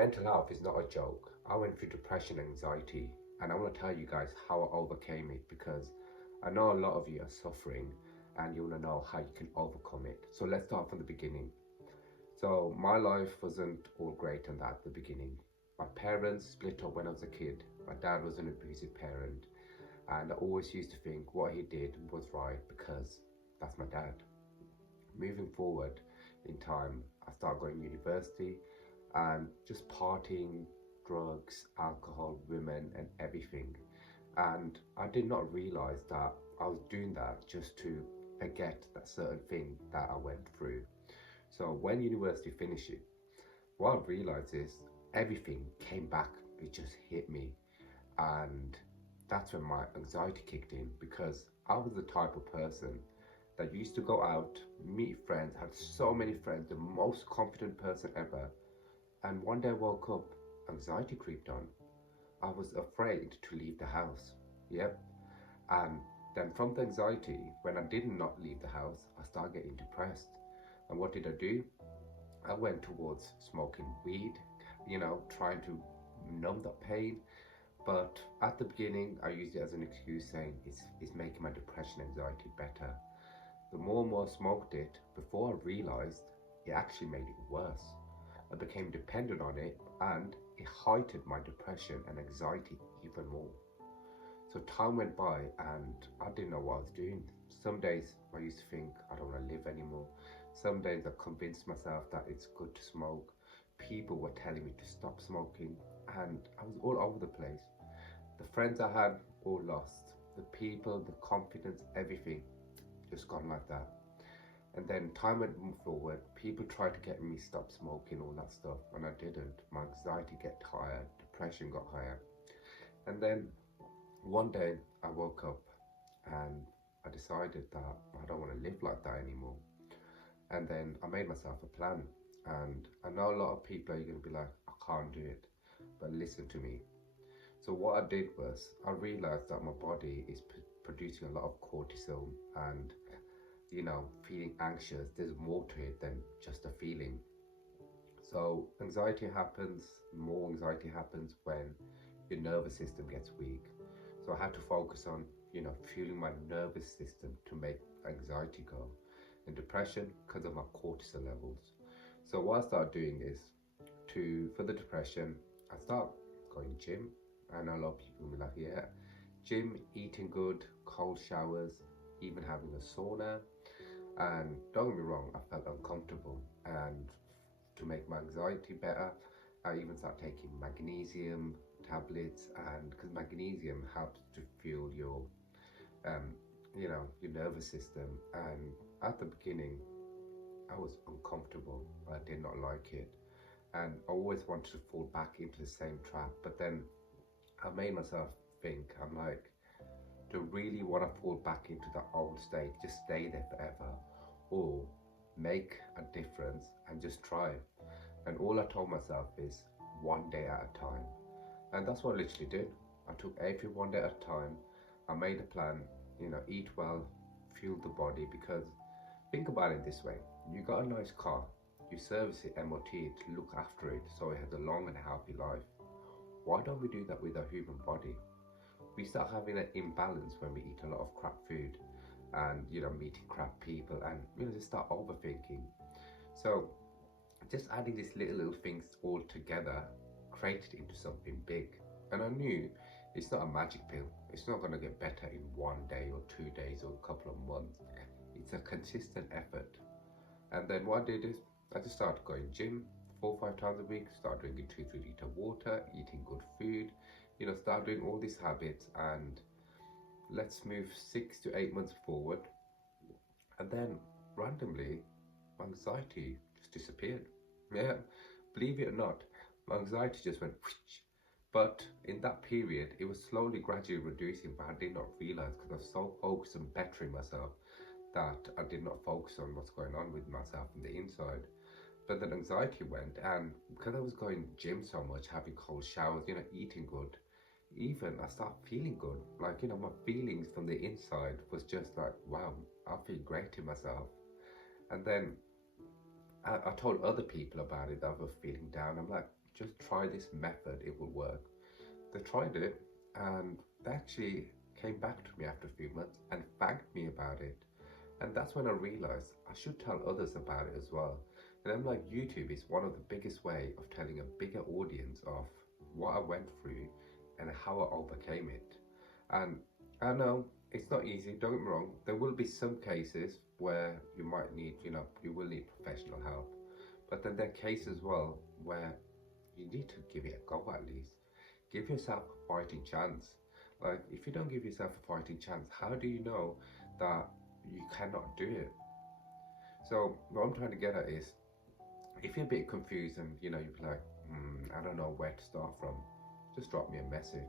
mental health is not a joke. I went through depression and anxiety, and I want to tell you guys how I overcame it because I know a lot of you are suffering and you want to know how you can overcome it. So let's start from the beginning. So my life wasn't all great in that at the beginning. My parents split up when I was a kid. My dad was an abusive parent, and I always used to think what he did was right because that's my dad. Moving forward in time, I started going to university and just partying, drugs, alcohol, women, and everything. And I did not realize that I was doing that just to forget that certain thing that I went through. So when university finished, what I realized is everything came back. It just hit me, and that's when my anxiety kicked in because I was the type of person that used to go out, meet friends, had so many friends, the most confident person ever. And one day I woke up, anxiety creeped on. I was afraid to leave the house. Yep. And then from the anxiety, when I did not leave the house, I started getting depressed. And what did I do? I went towards smoking weed, trying to numb that pain. But at the beginning, I used it as an excuse saying it's making my depression, anxiety better. The more and more I smoked it, before I realized it actually made it worse. I became dependent on it and it heightened my depression and anxiety even more. So time went by and I didn't know what I was doing. Some days I used to think I don't want to live anymore. Some days I convinced myself that it's good to smoke. People were telling me to stop smoking and I was all over the place. The friends I had all lost. The people, the confidence, everything just gone like that. And then time went forward, people tried to get me to stop smoking, all that stuff, and I didn't. My anxiety got higher, depression got higher. And then one day I woke up and I decided that I don't want to live like that anymore. And then I made myself a plan. And I know a lot of people are going to be like, I can't do it, but listen to me. So what I did was I realized that my body is producing a lot of cortisol and feeling anxious, there's more to it than just a feeling. So more anxiety happens when your nervous system gets weak. So I had to focus on, fueling my nervous system to make anxiety go. And depression because of my cortisol levels. So what I started doing is for the depression, I start going gym. And a lot of people will be like, yeah, gym, eating good, cold showers, even having a sauna. And don't get me wrong, I felt uncomfortable. And to make my anxiety better, I even started taking magnesium tablets, and because magnesium helps to fuel your, your nervous system. And at the beginning, I was uncomfortable. I did not like it, and I always wanted to fall back into the same trap. But then I made myself think, I'm like, to really want to fall back into the old state, just stay there forever, or make a difference and just try. And all I told myself is one day at a time. And that's what I literally did. I took every one day at a time. I made a plan, eat well, fuel the body, because think about it this way. You got a nice car, you service it, MOT it, look after it so it has a long and healthy life. Why don't we do that with our human body? We start having an imbalance when we eat a lot of crap food and meeting crap people, and just start overthinking. So just adding these little things all together created into something big. And I knew it's not a magic pill. It's not going to get better in one day or 2 days or a couple of months. It's a consistent effort. And then what I did is I just started going gym 4 or 5 times a week, start drinking 2-3 litre water, eating good food, start doing all these habits. And let's move 6 to 8 months forward. And then randomly, my anxiety just disappeared. Yeah, believe it or not, my anxiety just went whoosh. But in that period, it was slowly, gradually reducing, but I did not realize because I was so focused on bettering myself that I did not focus on what's going on with myself on the inside. But then anxiety went, and because I was going gym so much, having cold showers, eating good, even I started feeling good. Like, my feelings from the inside was just like, wow, I feel great in myself. And then I told other people about it that I was feeling down. I'm like, just try this method, it will work. They tried it and they actually came back to me after a few months and thanked me about it. And that's when I realized I should tell others about it as well. And I'm like, YouTube is one of the biggest way of telling a bigger audience of what I went through and how I overcame it. And I know it's not easy, don't get me wrong. There will be some cases where you might need, you will need professional help. But then there are cases as well where you need to give it a go at least. Give yourself a fighting chance. Like, if you don't give yourself a fighting chance, how do you know that you cannot do it? So what I'm trying to get at is, if you're a bit confused and you're like, I don't know where to start from, just drop me a message.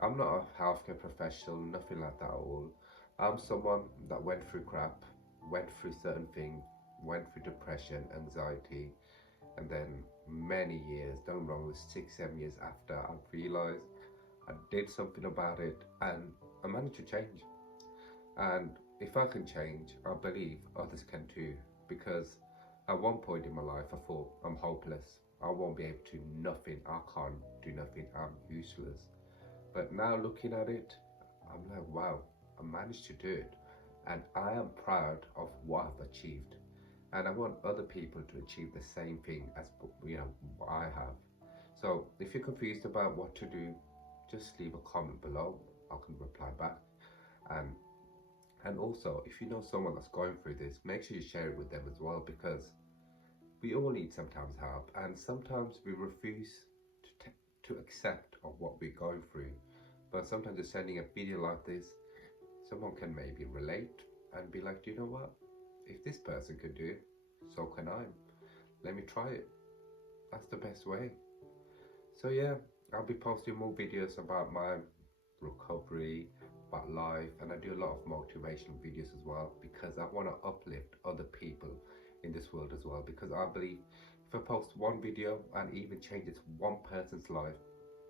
I'm not a healthcare professional, nothing like that at all. I'm someone that went through crap, went through certain things, went through depression, anxiety, and then many years, don't get me wrong, it was 6-7 years after I realized I did something about it and I managed to change. And if I can change, I believe others can too, because at one point in my life I thought I'm hopeless, I won't be able to do nothing, I can't do nothing, I'm useless. But now looking at it, I'm like, wow, I managed to do it, and I am proud of what I've achieved. And I want other people to achieve the same thing as what I have. So if you're confused about what to do, just leave a comment below. I can reply back. And also, if you know someone that's going through this, make sure you share it with them as well, because we all need sometimes help, and sometimes we refuse to accept of what we're going through. But sometimes just sending a video like this, someone can maybe relate and be like, do you know what? If this person could do it, so can I. Let me try it. That's the best way. So yeah, I'll be posting more videos about my recovery, about life, and I do a lot of motivational videos as well, because I want to uplift other people in this world as well, because I believe if I post one video and even changes one person's life,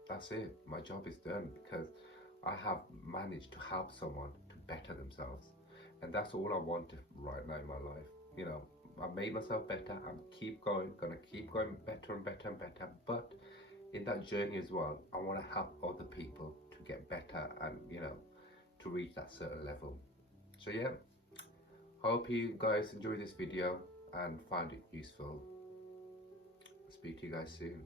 that's it, my job is done, because I have managed to help someone to better themselves. And that's all I want right now in my life. I made myself better, I'm gonna keep going better and better and better. But in that journey as well, I want to help other people to get better and to reach that certain level. So yeah, hope you guys enjoy this video and find it useful. Speak to you guys soon.